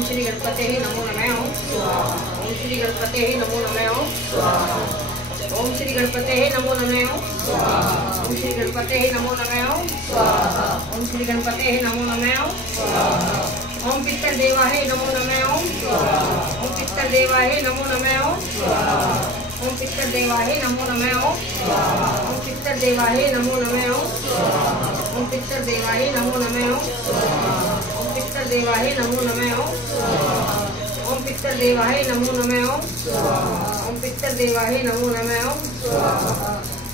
ओम श्री गणपते नमो नमः। ओम श्री गणपते नमो नमः। ओम श्री गणपते नमो नमः। ओम श्री गणपते नमो नमः। ओम श्री गणपते नमो नमः। ओम पितर देवाय नमो नमः। ओम पितर देवाय नमो नमः। ओम पितर देवाय नमो नमः। ओम पितर देवाय नमो नमः। ओम पितर देवाय नमो नमः। ओम पितर देवाय नमो नमः। ओम पितर देवाय नमो नमः। ओम पितर देवाय नमो नमः।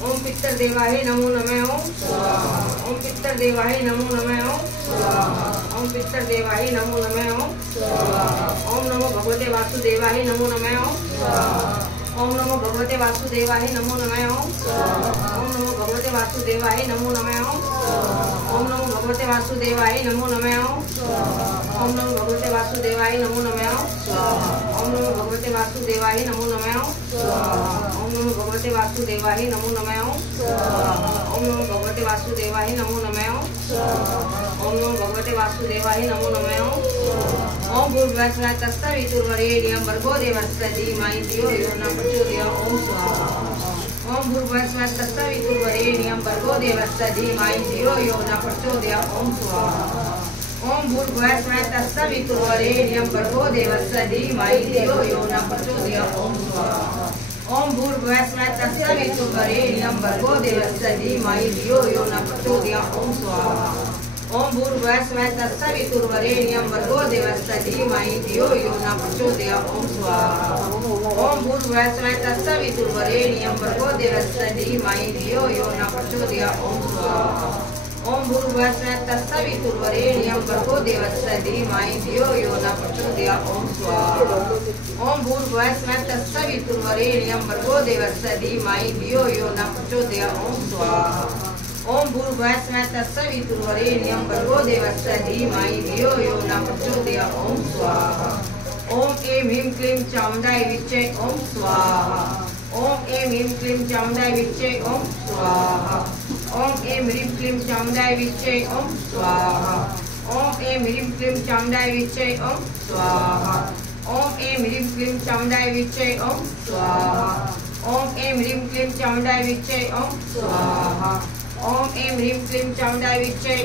ओम पितर देवाय नमो नमः। ओम पितर देवाय नमो नमः। ओम पितर देवाय नमो नमः। ओम नमो भगवते वासुदेवाय नमो नमः। ओम नमो भगवते वासुदेवाय नमो नमः। ओम नमो भगवते वासुदेवाय नमो नमः। ओम नमो भगवते वासुदेवाय नमो नमः। ओम नमो भगवते वासुदेवाय नमो नमः। ओम नमो भगवते वासुदेवाय नमो नमः। ओम नमो भगवते वासुदेवाय नमो नमः। ओम नमो भगवते वासुदेवाय नमो नमः। ओम नमो भगवते वासुदेवाय नमो नमः। ओम भूर्भुवस्सुः तत्सवितुर्वरेण्यं भर्गो देवस्य धीमहि धियो यो न प्रचोदयात्। ओम स्वाहा। ओम भूर्भुवस्सुः तत्सवितुर्वरेण्यं भर्गो देवस्य धीमहि धियो यो न प्रचोदयात्। ओम स्वाहा। ओम भूर्भुवस्सुः तत्सवितुर्वरेण्यं भर्गो देवस्य धीमहि धियो यो न प्रचोदयात्। ओम स्वाहा। ओम भूर्भुवस्सुः तत्सवितुर्वरेण्यं भर्गो देवस्य धीमहि धियो यो न प्रचोदयात्। ओम स्वाहा। ओम भूर्भुवस्सुः तत्सवितुर्वरेण्यं भर्गो देवस्य धीमहि धियो यो न प्रचोदयात्। ओम स्वाहा। ओम भूर्भुवस्सुः तत्सवितुर्वरेण्यं भर्गो देवस्य धीमहि धियो यो न प्रचोदयात्। ओम स्वाहा। ओम भूर्भुवस्सुः तत्सवितुर्वरेण्यं भर्गो देवस्य धीमहि धियो यो न प्रचोदयात्। ओम स्वाहा। ओम भूर्भुवस्सुः तत्सवितुर्वरेण्यं भर्गो देवस्य धीमहि धियो यो न प्रचोदयात्। ओम स्वाहा। ओम भूर्भुवस्सुः तत्सवितुर्वरेण्यं भर्गो देवस्य धीमहि धियो यो न प्रचोदयात्। ओम स्वाहा। ओम ऐं ह्रीं क्लीं चामुण्डाय विच्चे। ओम स्वाहा। ओम ऐं ह्रीं क्लीं चामुण्डाय विच्चे। ओम स्वाहा। ओम ऐं ह्रीं क्लीं चामुण्डाय विच्चे। ओम स्वाहा। ओम ऐं ह्रीं क्लीं चामुण्डाय विच्चे। ओम स्वाहा। ओम ऐं ह्रीं क्लीं चामुण्डाय विच्चे। ओम स्वाहा। ओम ऐं ह्रीं क्लीं चामुण्डाय विच्चे। ओम स्वाहा। ओम ऐं ह्रीं क्लीं चामुण्डाय विच्चे।